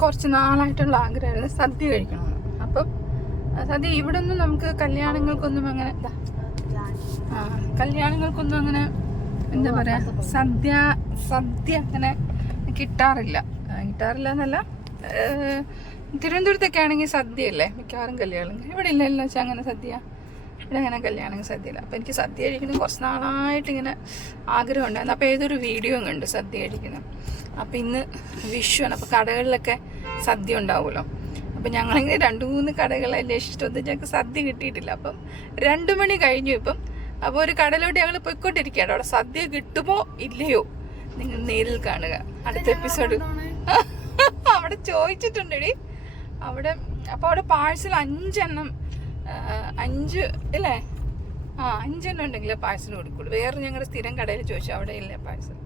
കുറച്ച് നാളായിട്ടുള്ള ആഗ്രഹമായിരുന്നു സദ്യ കഴിക്കണമെന്ന്. അപ്പം സദ്യ ഇവിടെ ഒന്നും നമുക്ക് കല്യാണങ്ങൾക്കൊന്നും അങ്ങനെ കല്യാണങ്ങൾക്കൊന്നും അങ്ങനെ എന്താ പറയാ സദ്യ അങ്ങനെ കിട്ടാറില്ല എന്നല്ല. തിരുവനന്തപുരത്തൊക്കെ ആണെങ്കിൽ സദ്യയല്ലേ മിക്കവാറും കല്യാണങ്ങൾ. ഇവിടെ ഇല്ലല്ലോ വെച്ചാൽ അങ്ങനെ സദ്യ. ഇവിടെ അങ്ങനെ കല്യാണങ്ങൾ സദ്യയില്ല. അപ്പം എനിക്ക് സദ്യ കഴിക്കുന്നത് കുറച്ച് നാളായിട്ട് ഇങ്ങനെ ആഗ്രഹം ഉണ്ടായിരുന്നു. അപ്പോൾ ഏതൊരു വീഡിയോ കണ്ട് സദ്യ കഴിക്കുന്നത്. അപ്പം ഇന്ന് വിഷുവാണ്. അപ്പോൾ കടകളിലൊക്കെ സദ്യ ഉണ്ടാവുമല്ലോ. അപ്പം ഞങ്ങളിങ്ങനെ 2-3 കടകളെ അന്വേഷിച്ചിട്ടൊന്നും ഞങ്ങൾക്ക് സദ്യ കിട്ടിയിട്ടില്ല. അപ്പം 2 മണി കഴിഞ്ഞു ഇപ്പം. അപ്പോൾ ഒരു കടയിലോട്ട് ഞങ്ങൾ പോയിക്കൊണ്ടിരിക്കുകയാണ്. അവിടെ സദ്യ കിട്ടുമോ ഇല്ലയോ നിങ്ങൾ നേരിൽ കാണുക അടുത്ത എപ്പിസോഡ്. അവിടെ ചോദിച്ചിട്ടുണ്ടടി അവിടെ. അപ്പോൾ അവിടെ പാഴ്സൽ 5 എണ്ണം 5 അല്ലേ 5 എണ്ണം ഉണ്ടെങ്കിലേ പാഴ്സൽ കൊടുക്കുള്ളൂ. വേറെ ഞങ്ങളുടെ സ്ഥിരം കടയിൽ ചോദിച്ചു, അവിടെ ഇല്ല പാഴ്സൽ.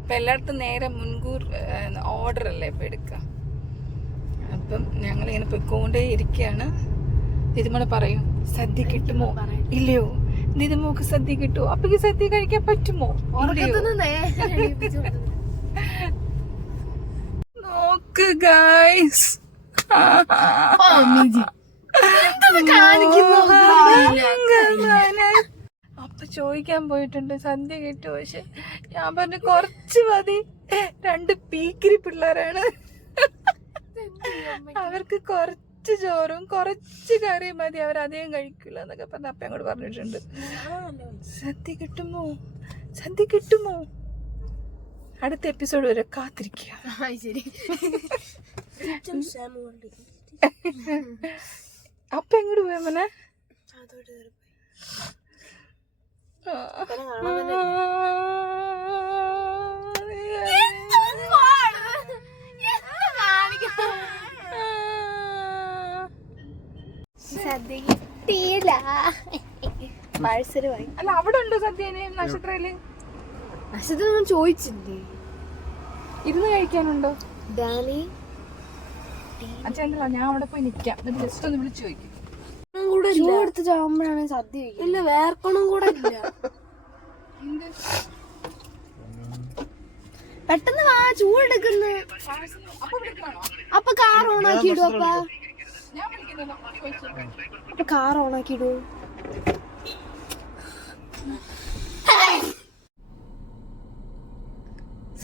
അപ്പം എല്ലായിടത്തും നേരെ മുൻകൂർ ഓർഡർ അല്ലേ ഇപ്പം എടുക്കുക. അപ്പം ഞങ്ങളിങ്ങനെ പോയിക്കൊണ്ടേ ഇരിക്കുകയാണ്. ദിദിമോള് പറയും സദ്യ കിട്ടുമോ ഇല്ലയോ, ദിദിമോക്ക് സദ്യ കിട്ടുമോ, അപ്പൊ സദ്യ കഴിക്കാൻ പറ്റുമോ നോക്ക് ഗൈസ്. അപ്പൊ ചോദിക്കാൻ പോയിട്ടുണ്ട് സദ്യ കിട്ടുമോ. പക്ഷെ ഞാൻ പറഞ്ഞു കുറച്ച് മതി, 2 പീക്കിരി പിള്ളേരാണ്, അവർക്ക് കുറച്ച് ചോറും കുറച്ച് കറിയും മതി, അവരധികം കഴിക്കില്ല എന്നൊക്കെ പറഞ്ഞ അപ്പ അങ്ങോട്ട് പറഞ്ഞിട്ടുണ്ട്. സദ്യ കിട്ടുമോ അടുത്ത എപ്പിസോഡ് വരെ കാത്തിരിക്കുക. അപ്പ എങ്ങോട്ട് പോയ മോനെ? സദ്യ കിട്ടിയില്ല. പാഴ്സല് വാങ്ങി. അല്ല അവിടെ ഉണ്ടോ സദ്യ നക്ഷത്രയില്? നക്ഷത്രം ചോദിച്ചില്ലേ ഇരുന്ന് കഴിക്കാനുണ്ടോ? ഡാനി അച്ഛൻ ഞാൻ അവിടെ പോയി നിക്കാം, ജസ്റ്റ് ഒന്ന് വിളിച്ചു ചോദിക്കും. ചൂടുമ്പോഴാണ് സദ്യ ഇല്ല, വേർക്കണം കൂടെ ഇല്ല. പെട്ടെന്ന് വാ, ചൂടെടുക്കുന്ന. അപ്പൊ കാർ ഓണാക്കിയിടൂ. അപ്പൊ കാർ ഓണാക്കിയിടൂ.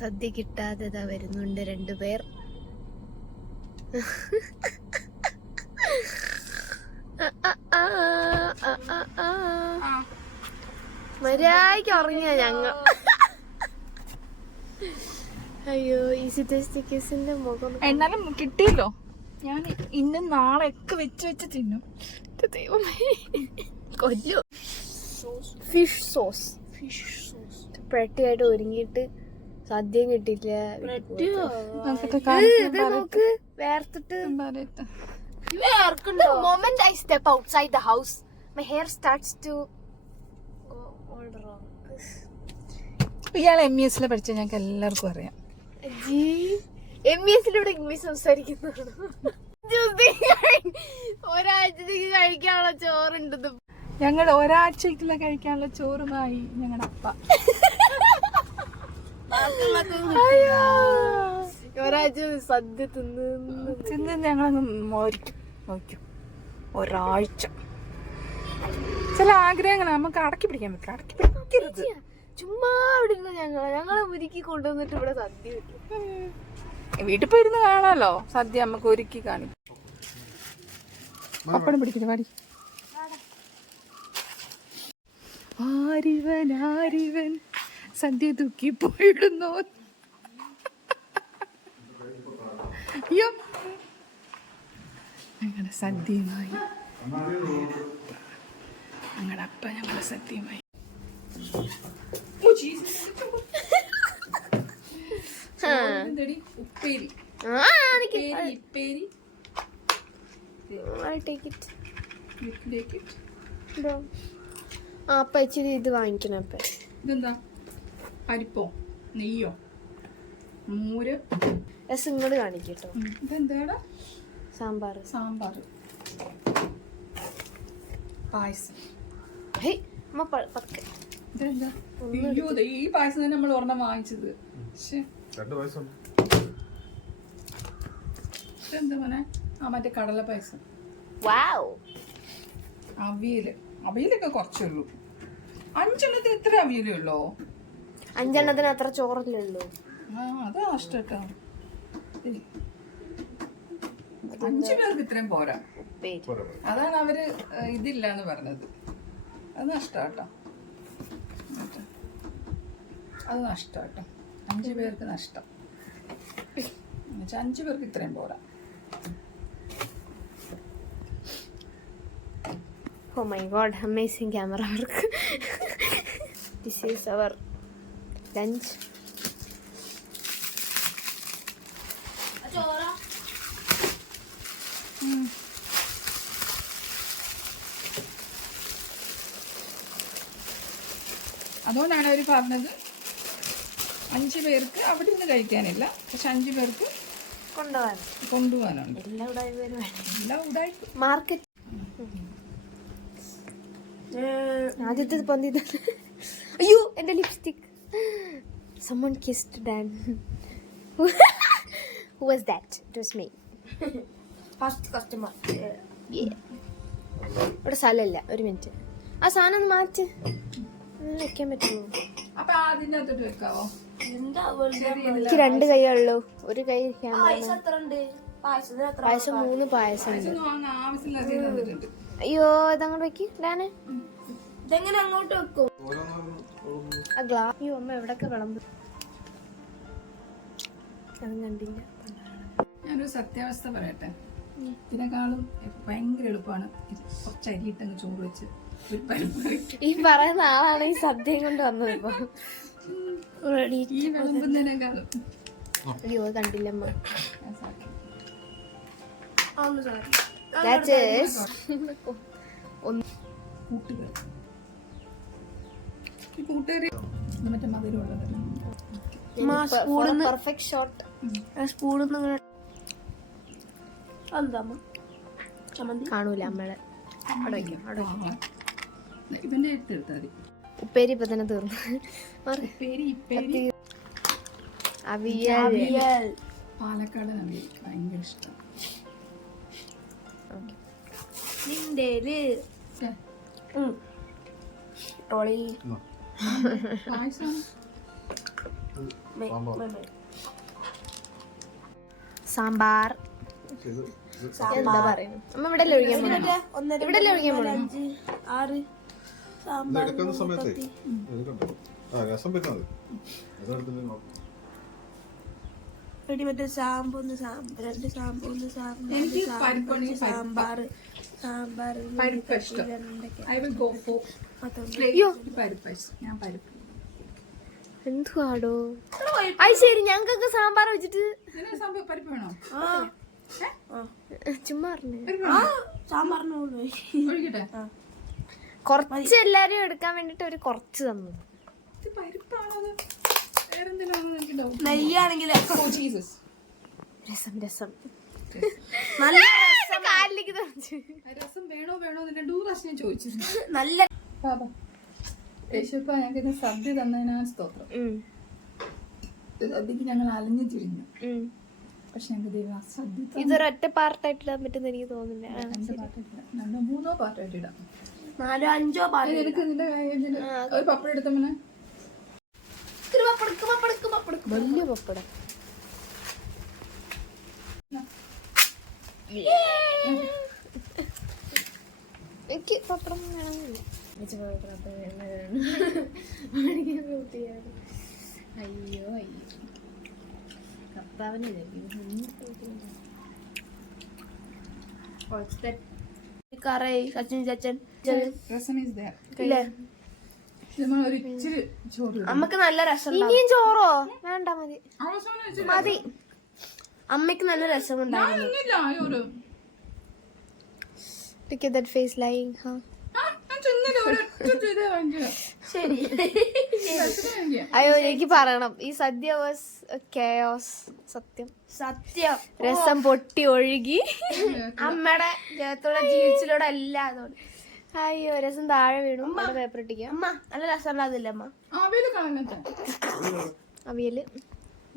സദ്യ കിട്ടാതെ വരുന്നുണ്ട് 2 പേർ. മര്യാദയ്ക്ക് ഉറങ്ങിയ ഞങ്ങൾ. അയ്യോ ഈസിന്റെ മുഖം എന്നാലും കിട്ടിയല്ലോ. ഞാൻ ഇന്നും നാളെ ഒക്കെ വെച്ച് തിന്നും. കൊല്ലു. ഫിഷ് സോസ് പെട്ടിയായിട്ട് ഒരുങ്ങിയിട്ട് സദ്യയും കിട്ടിയില്ല. വേർത്തിട്ട് the moment I step outside the house my hair starts to go all wrong. ഇയാൾ MES പഠിച്ച ഞങ്ങൾക്ക് എല്ലാവർക്കും അറിയാം. MESലൂടെ ഇംഗ്ലീഷ് സംസാരിക്കുന്നതാണ്. ഒരാഴ്ചത്തേക്ക് കഴിക്കാനുള്ള ചോറുണ്ട്. ഞങ്ങൾ ഒരാഴ്ചക്കുള്ള കഴിക്കാനുള്ള ചോറുമായി ഞങ്ങളുടെ അപ്പ. ഒരാഴ്ച സദ്യ തിന്ന് ഞങ്ങളങ്ങ് നോക്കും. ഒരാഴ്ച ചില ആഗ്രഹങ്ങൾ നമുക്ക് അടക്കി പിടിക്കാൻ പറ്റും. അടക്കി പിടിക്കരുത്. ചുമ്മാ അവിടെ ഇരുന്ന് ഞങ്ങളെ ഒരുക്കി കൊണ്ടുവന്നിട്ട് ഇവിടെ സദ്യ കിട്ടും. വീട്ടിൽ പോയിരുന്ന് കാണാലോ സദ്യ, നമുക്ക് ഒരുക്കി കാണിക്കും. പപ്പടം പിടിക്കുന്നു പാടി. ആരിവൻ സദ്യ തൂക്കി പോയിടുന്നു. അയ്യോ ഞങ്ങളുടെ സദ്യയുമായി ഞങ്ങളുടെ അപ്പ ഞങ്ങളുടെ സദ്യയുമായി. ഉപ്പേരി അപ്പ ഇച്ചിരി ഇത് വാങ്ങിക്കണം. അപ്പ ഇതെന്താ? പരിപ്പോ നെയ്യോ മൂര് ഇങ്ങോട്ട് കാണിക്കട്ടോ. ഇതെന്താടാ? സാമ്പാർ പായസം. ഇതെന്താ? ഈ പായസം തന്നെ നമ്മൾ ഒരെണ്ണം വാങ്ങിച്ചത്. എന്താ മോനെ? ആ മറ്റേ കടല പായസം, വാവ്. അവിയലൊക്കെ കുറച്ചേ ഉള്ളൂ. 5 ഇത്ര അവിയലേ ഉള്ളോ? 5 അത്ര ചോറല്ലേ ഉള്ളൂ. ആ അത് നഷ്ടം കേട്ടോ. 5 പേർക്ക് ഇത്രയും പോരാ. അതാണ് അവര് ഇതില്ലാന്ന് പറഞ്ഞത്. അത് നഷ്ടാട്ടോ, അത് നഷ്ടാട്ടോ. 5 പേർക്ക് നഷ്ടം. 5 പേർക്ക് ഇത്രയും പോരാ. Oh my god, amazing camera work. This is our lunch. അതുകൊണ്ടാണ് അവർ പറഞ്ഞത് 5 പേർക്ക് അവിടെ നിന്ന് കഴിക്കാനില്ല, പക്ഷെ 5 പേർക്ക് കൊണ്ടുപോകാനുണ്ട്. എല്ലാം ഉടായ്പ. മാർക്കറ്റ് ആദ്യത്തെ പന്തി. അയ്യോ എന്റെ lipstick. someone kissed Dan. Who was that? It was me. First customer. ഇവിടെ സ്ഥലമില്ല, ഒരു മിനിറ്റ്. ആ സാധനം ഒന്ന് മാറ്റ്, വെക്കാൻ പറ്റുമോ? അപ്പൊ അതിന്റെ അകത്തോട്ട് വെക്കാവോ? എനിക്ക് 2 കൈയേ ഉള്ളൂ. ഒരു കൈ ക്യാമറ. പായസം 3 പായസം ഉണ്ട്. ആവശ്യമില്ലാതെ. അയ്യോ ഇതങ്ങോട്ട് വെക്ക് ഡാനെ. ഇതെങ്ങനെ അങ്ങോട്ട് വെക്കും? ആ ഗ്ലാസ്. അയ്യോ അമ്മ എവിടൊക്കെ വിളമ്പ്. അതും കണ്ടില്ല. ഞാനൊരു സത്യാവസ്ഥ പറയട്ടെ. ഇതിനെക്കാളും ഭയങ്കര എളുപ്പമാണ് കുറച്ച് അരിയിട്ടങ്ങ് ചോറ് വെച്ച് ഒരു പരിപ്പ്. ഈ പറയുന്ന ആളാണ് ഈ സദ്യയും കൊണ്ട് വന്നത് ഇപ്പൊ. ഈ വിളമ്പുന്നതിനേക്കാളും. അയ്യോ കണ്ടില്ല അമ്മ. കൂട്ടുകറി മറ്റേ മധുരമുള്ളത് പെർഫെക്റ്റ് ഷോട്ട്. കാണൂല അമ്മയുടെ. അവിടെ വയ്ക്കും, അവിടെ വയ്ക്കും. ഇവന്റെ എടുത്തെടുത്താൽ മതി. ഉപ്പേരി ഇപ്പൊ തന്നെ തീർന്നു. അവിയൽ പാലക്കാട് അവിയൽ ഭയങ്കര ഇഷ്ടം. സാമ്പാർ. എന്താ പറയുന്നത് അമ്മ? ഇവിടെ ഒഴിക്കാൻ പോകണം, ഇവിടെ ഒഴിക്കാൻ പോകണം. 6 എന്തുവാടോ? അത് ശരി, ഞങ്ങൾക്കൊക്കെ സാമ്പാർ വെച്ചിട്ട് പരിപ്പ് വേണോ? ചുമ്മാ ഒഴിക്കട്ടെ. കുറച്ച് എല്ലാരും എടുക്കാൻ വേണ്ടിട്ട് ഒരു കുറച്ച് തന്നു. നെയ്യാണെങ്കിൽ രസം രസം രസം വേണോ വേണോ 2 പ്രാവശ്യം ചോദിച്ചു. നല്ല യേശുപ്പ ഞങ്ങൾക്ക് സദ്യ തന്നതിനാണ് സ്തോത്രം. സദ്യക്ക് ഞങ്ങൾ അലഞ്ഞു തിരിഞ്ഞു, പക്ഷെ ഞങ്ങൾക്ക് സദ്യ ഇതൊരൊറ്റ പാർട്ടായിട്ട് ഇടാൻ പറ്റുന്ന എനിക്ക് തോന്നുന്നില്ല. 2 പാർട്ടായിട്ട് 2-3 പാർട്ടായിട്ട് ഇടാം. 4-5 പാർട്ട്. എനിക്ക് നിന്റെ ഒരു പപ്പടം എടുത്തമ്മനെ. വലിയ പപ്പടം. എനിക്ക് പപ്പടം വേണമെന്നില്ല. അയ്യോ അയ്യോ കർത്താവിനെ അമ്മക്ക് നല്ല രസം. ഇനിയും ചോറോ? വേണ്ട മതി മതി. അമ്മക്ക് നല്ല രസമുണ്ടായിരുന്നു. ഫേസ് ലൈങ്. ശരി. അയ്യോ എനിക്ക് പറയണം, ഈ സദ്യ വാസ് കെയോസ്. സത്യം സത്യം. രസം പൊട്ടി ഒഴുകി അമ്മയുടെ ജഗത്തുള്ള ജീവിതത്തിലൂടെ എല്ലാം. അയ്യോ രസം താഴെ വീണു. പേപ്പർ ഇട്ടിക്കാം. അമ്മ നല്ല രസം ഉണ്ടാകില്ല അമ്മ. അവിയല്.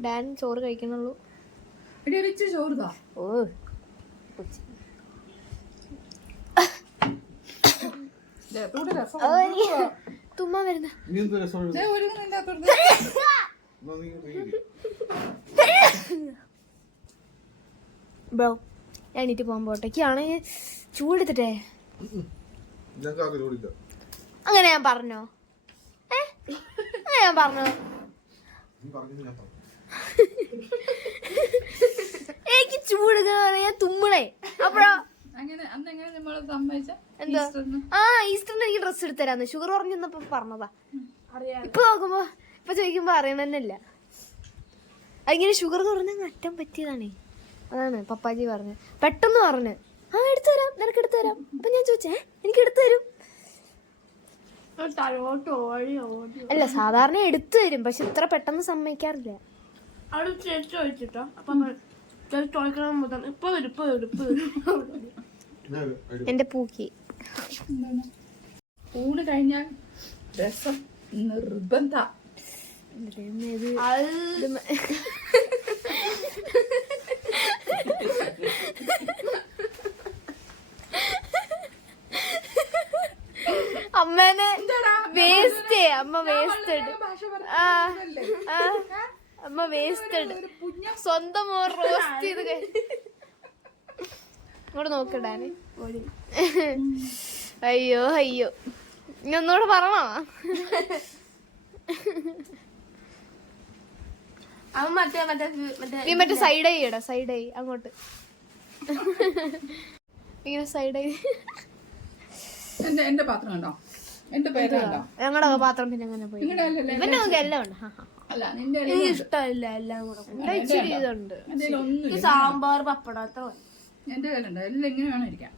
ഡാൻ ചോറ് കഴിക്കണുള്ളൂ. ചോറ്. ഓ കൊച്ചി. ഇതിനകത്തൂടെ രസം തുമ്മാ വരുന്ന ദേ ഒരുങ്ങുന്നതിന്റെ അകത്തോട്ട് ബ്രോ ഞാൻ എണീറ്റ് പോകാൻ പോട്ടേക്കാണെങ്കിൽ ചൂടെടുത്തിട്ടേ. അങ്ങനെ ഞാൻ പറഞ്ഞോ? അങ്ങനെ ഞാൻ പറഞ്ഞോ? എനിക്ക് ചൂടെടുക്കാൻ ഞാൻ തുമ്മണേ. അപ്പഴോ അങ്ങനെ അന്നെങ്ങനെ നമ്മള് സമ്മതിച്ച എന്താ? ആ ഈസ്റ്ററിന് എനിക്ക് ഡ്രസ്സ് എടുത്തരാന്ന് ഷുഗർ പറഞ്ഞപ്പോ പറഞ്ഞതാ. ഇപ്പൊ നോക്കുമ്പോ ഇപ്പൊ ചോദിക്കുമ്പോ അറിയണമെന്നില്ല. അതിങ്ങനെ ഷുഗർ കുറഞ്ഞ അറ്റം പറ്റിയതാണേ. അതാണ് പപ്പാജി പറഞ്ഞു. പെട്ടെന്ന് പറഞ്ഞു ആ എടുത്തു തരാം, നിനക്ക് എടുത്തു തരാം. അപ്പൊ ഞാൻ ചോദിച്ചേ എനിക്ക് എടുത്തു തരും. അല്ല സാധാരണ എടുത്തു തരും, പക്ഷെ ഇത്ര പെട്ടെന്ന് സമ്മതിക്കാറില്ല. എന്റെ പൂക്കി ഊണ് കഴിഞ്ഞാൽ രസം നിർബന്ധ. അമ്മേനെ വേസ്റ്റ് അമ്മ വേസ്റ്റ് അമ്മ വേസ്റ്റ് സ്വന്തം റോസ്റ്റ് ചെയ്ത് ഇങ്ങോട്ട് നോക്കണ്ടാന്. അയ്യോ അയ്യോ ഇനി ഒന്നുകൂടെ പറഞ്ഞോ? നീ മറ്റേ സൈഡ് ചെയ്യടാ, സൈഡ് ആയി അങ്ങോട്ട് ഇങ്ങനെ സൈഡ് ആയി. എന്റെ പാത്രം കണ്ടോ? എന്റെ പേര് കണ്ടോ? ഞങ്ങളുടെ പാത്രം പിന്നെ അങ്ങനെ പോയി. ഇവന്റെ നമുക്ക് എല്ലാം ഉണ്ട്. അല്ല നിന്റെ ഇഷ്ടമില്ല എല്ലാം കൂടെ ഇച്ചിരി ഇതുണ്ട്. സാമ്പാർ പപ്പടം അത്ര എന്റെ കയ്യിലുണ്ട്. എല്ലാം ഇങ്ങനെ വേണം ഇരിക്കാം.